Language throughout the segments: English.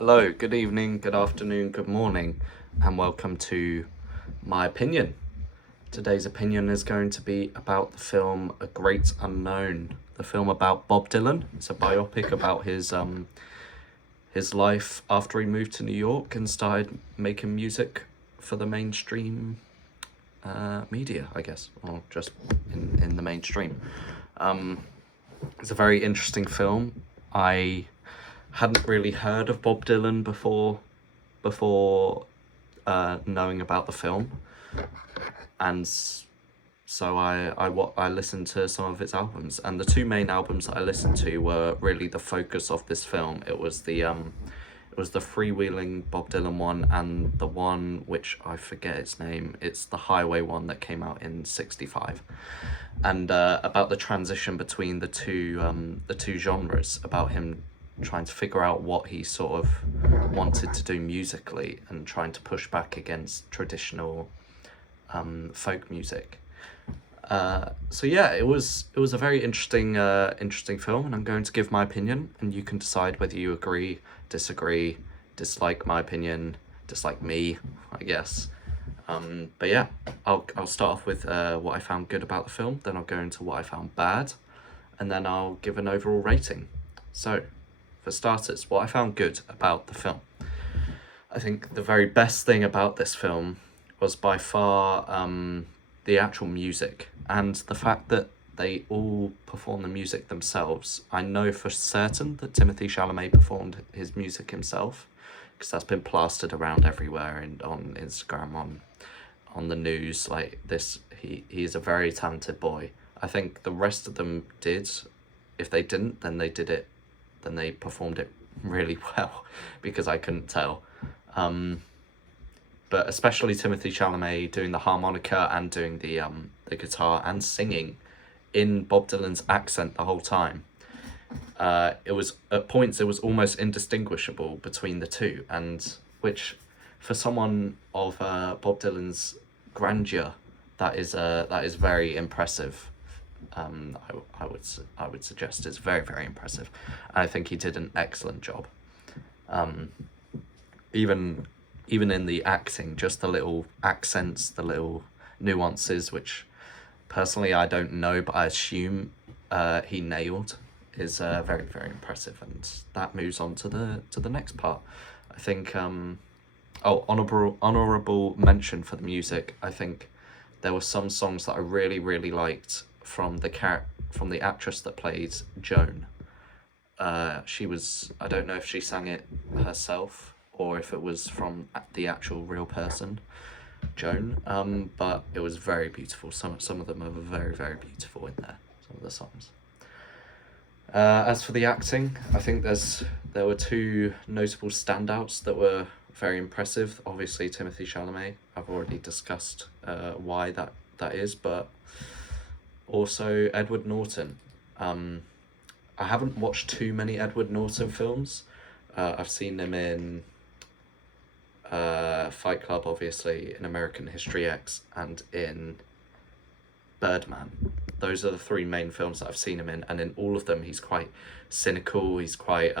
Hello, good evening, good afternoon, good morning, and welcome to my opinion. Today's opinion is going to be about the film A Great Unknown, the film about Bob Dylan. It's a biopic about his life after he moved to New York and started making music for the mainstream media, I guess, or just in the mainstream. It's a very interesting film. I hadn't really heard of Bob Dylan before knowing about the film, and so I listened to some of his albums, and the two main albums that I listened to were really the focus of this film. It was the freewheeling Bob Dylan one, and the one which I forget its name. It's the Highway one that came out in '65, and about the transition between the two genres, about him trying to figure out what he sort of wanted to do musically and trying to push back against traditional folk music. So yeah, it was a very interesting film, and I'm going to give my opinion, and you can decide whether you agree, disagree, dislike my opinion, dislike me, I guess. But yeah, I'll start off with what I found good about the film, then I'll go into what I found bad, and then I'll give an overall rating. So, for starters, what I found good about the film. I think the very best thing about this film was by far the actual music and the fact that they all perform the music themselves. I know for certain that Timothy Chalamet performed his music himself, because that's been plastered around everywhere and on Instagram, on the news. Like this, he's a very talented boy. I think the rest of them did. If they didn't, then they performed it really well, because I couldn't tell. But especially Timothy Chalamet doing the harmonica and doing the guitar and singing in Bob Dylan's accent the whole time. It was at points it was almost indistinguishable between the two, and which, for someone of Bob Dylan's grandeur, that is very impressive. I would suggest it's very, very impressive. I think he did an excellent job. Even in the acting, just the little accents, the little nuances, which personally I don't know, but I assume he nailed, is very, very impressive. And that moves on to the next part. I think honorable mention for the music. I think there were some songs that I really, really liked from the actress that played Joan. She was, I don't know if she sang it herself or if it was from the actual real person, Joan. But it was very beautiful. Some of them are very, very beautiful in there. Some of the songs. As for the acting, I think there were two notable standouts that were very impressive. Obviously, Timothy Chalamet. I've already discussed why that is, but also Edward Norton. I haven't watched too many Edward Norton films. I've seen him in Fight Club, obviously, in American History X, and in Birdman. Those are the three main films that I've seen him in, and in all of them, he's quite cynical. He's quite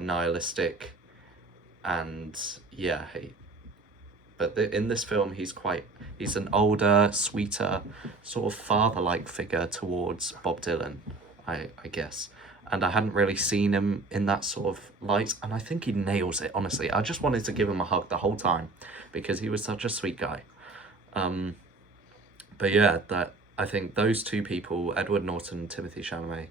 nihilistic, and yeah. In this film, he's an older, sweeter, sort of father-like figure towards Bob Dylan, I guess. And I hadn't really seen him in that sort of light, and I think he nails it, honestly. I just wanted to give him a hug the whole time, because he was such a sweet guy. But yeah, I think those two people, Edward Norton and Timothy Chalamet,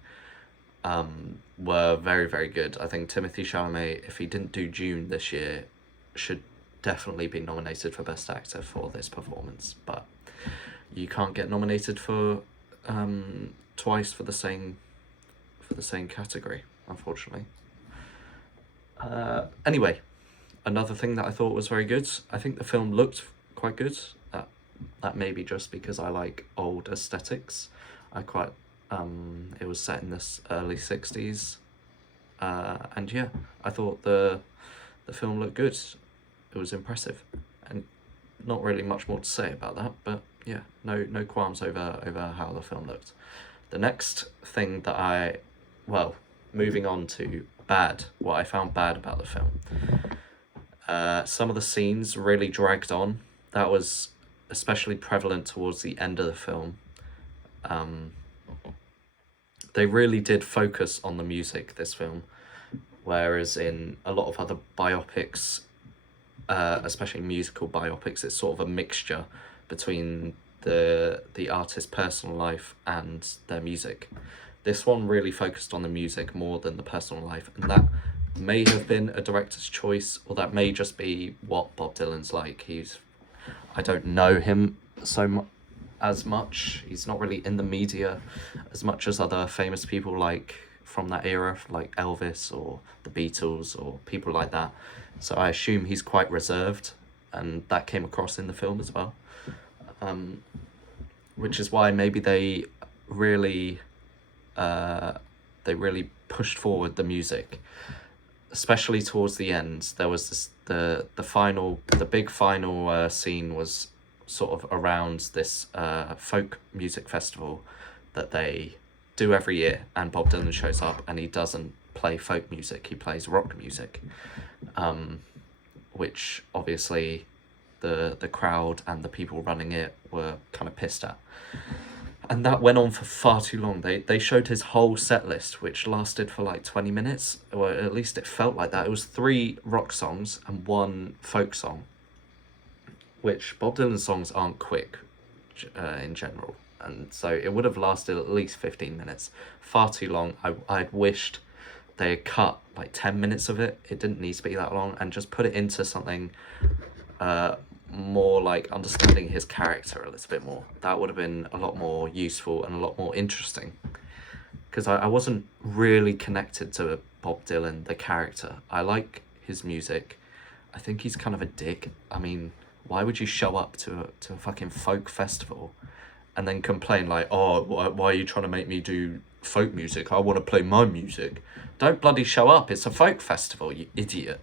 were very, very good. I think Timothy Chalamet, if he didn't do Dune this year, should definitely be nominated for Best Actor for this performance. But you can't get nominated for twice for the same category, unfortunately. Anyway, another thing that I thought was very good, I think the film looked quite good. That may be just because I like old aesthetics. It was set in this early 60s. And yeah, I thought the film looked good. It was impressive. And not really much more to say about that, but yeah, no qualms over how the film looked. The next thing that moving on to bad, what I found bad about the film. Some of the scenes really dragged on. That was especially prevalent towards the end of the film. They really did focus on the music, this film, whereas in a lot of other biopics, especially musical biopics, it's sort of a mixture between the artist's personal life and their music. This one really focused on the music more than the personal life, and that may have been a director's choice, or that may just be what Bob Dylan's like. I don't know him as much. He's not really in the media as much as other famous people like from that era, like Elvis or the Beatles or people like that. So I assume he's quite reserved, and that came across in the film as well. Which is why maybe they really pushed forward the music, especially towards the end. There was the big final scene was sort of around this folk music festival that they do every year, and Bob Dylan shows up, and he doesn't play folk music, he plays rock music, which obviously the crowd and the people running it were kind of pissed at. And that went on for far too long. They showed his whole set list, which lasted for like 20 minutes, or at least it felt like that. It was 3 rock songs and 1 folk song, which Bob Dylan songs aren't quick in general. And so it would have lasted at least 15 minutes. Far too long. I'd wished they had cut like 10 minutes of it. It didn't need to be that long, and just put it into something more like understanding his character a little bit more. That would have been a lot more useful and a lot more interesting, because I wasn't really connected to Bob Dylan, the character. I like his music. I think he's kind of a dick. I mean, why would you show up to a fucking folk festival and then complain like, oh, why are you trying to make me do folk music? I want to play my music. Don't bloody show up. It's a folk festival, you idiot.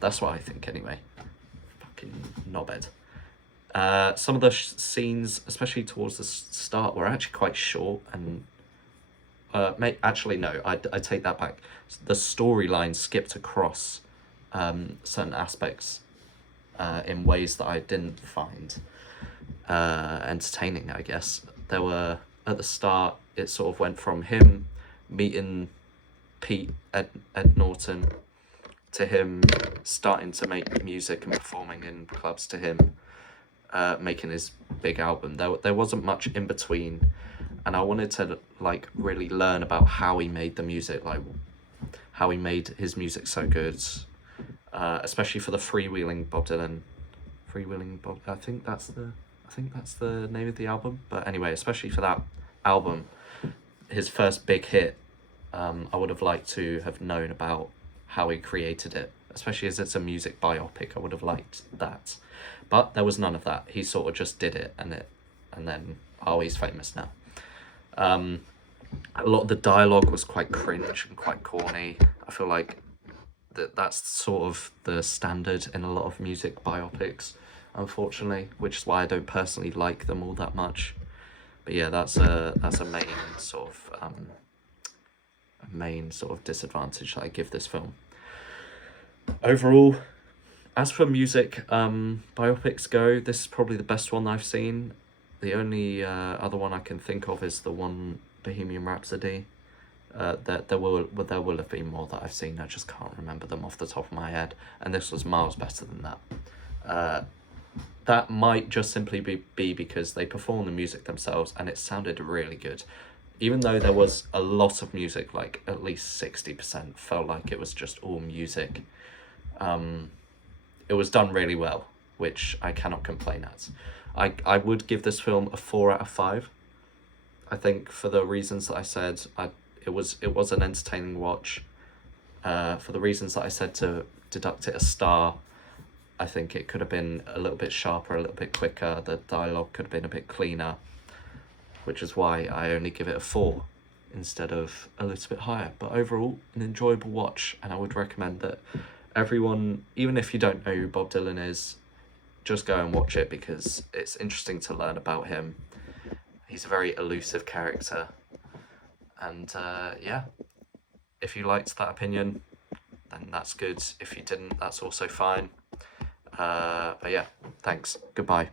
That's what I think anyway. Knobhead. Some of the scenes, especially towards the start, were actually quite short, and actually no, I take that back. The storyline skipped across certain aspects in ways that I didn't find entertaining, I guess. There were, at the start, it sort of went from him meeting Ed Norton, to him starting to make music and performing in clubs, to him making his big album. There wasn't much in between, and I wanted to like really learn about how he made the music, like how he made his music so good, especially for the Freewheeling Bob Dylan. I think that's the name of the album. But anyway, especially for that album, his first big hit, I would have liked to have known about how he created it, especially as it's a music biopic. I would have liked that, but there was none of that. He sort of just did it, and then he's famous now. A lot of the dialogue was quite cringe and quite corny. I feel like that's sort of the standard in a lot of music biopics, unfortunately, which is why I don't personally like them all that much. But yeah, that's a main sort of disadvantage that I give this film. Overall, as for music biopics go, this is probably the best one I've seen. The only other one I can think of is the one Bohemian Rhapsody. There will have been more that I've seen. I just can't remember them off the top of my head, and this was miles better than that. That might just simply be because they performed the music themselves and it sounded really good. Even though there was a lot of music, like at least 60% felt like it was just all music. It was done really well, which I cannot complain at. I would give this film a 4 out of 5. I think for the reasons that I said, it was an entertaining watch. For the reasons that I said, to deduct it a star, I think it could have been a little bit sharper, a little bit quicker. The dialogue could have been a bit cleaner, which is why I only give it a 4 instead of a little bit higher. But overall, an enjoyable watch, and I would recommend that everyone, even if you don't know who Bob Dylan is, just go and watch it, because it's interesting to learn about him. He's a very elusive character, and yeah, If you liked that opinion, then that's good. If you didn't, that's also fine. But yeah, thanks. Goodbye.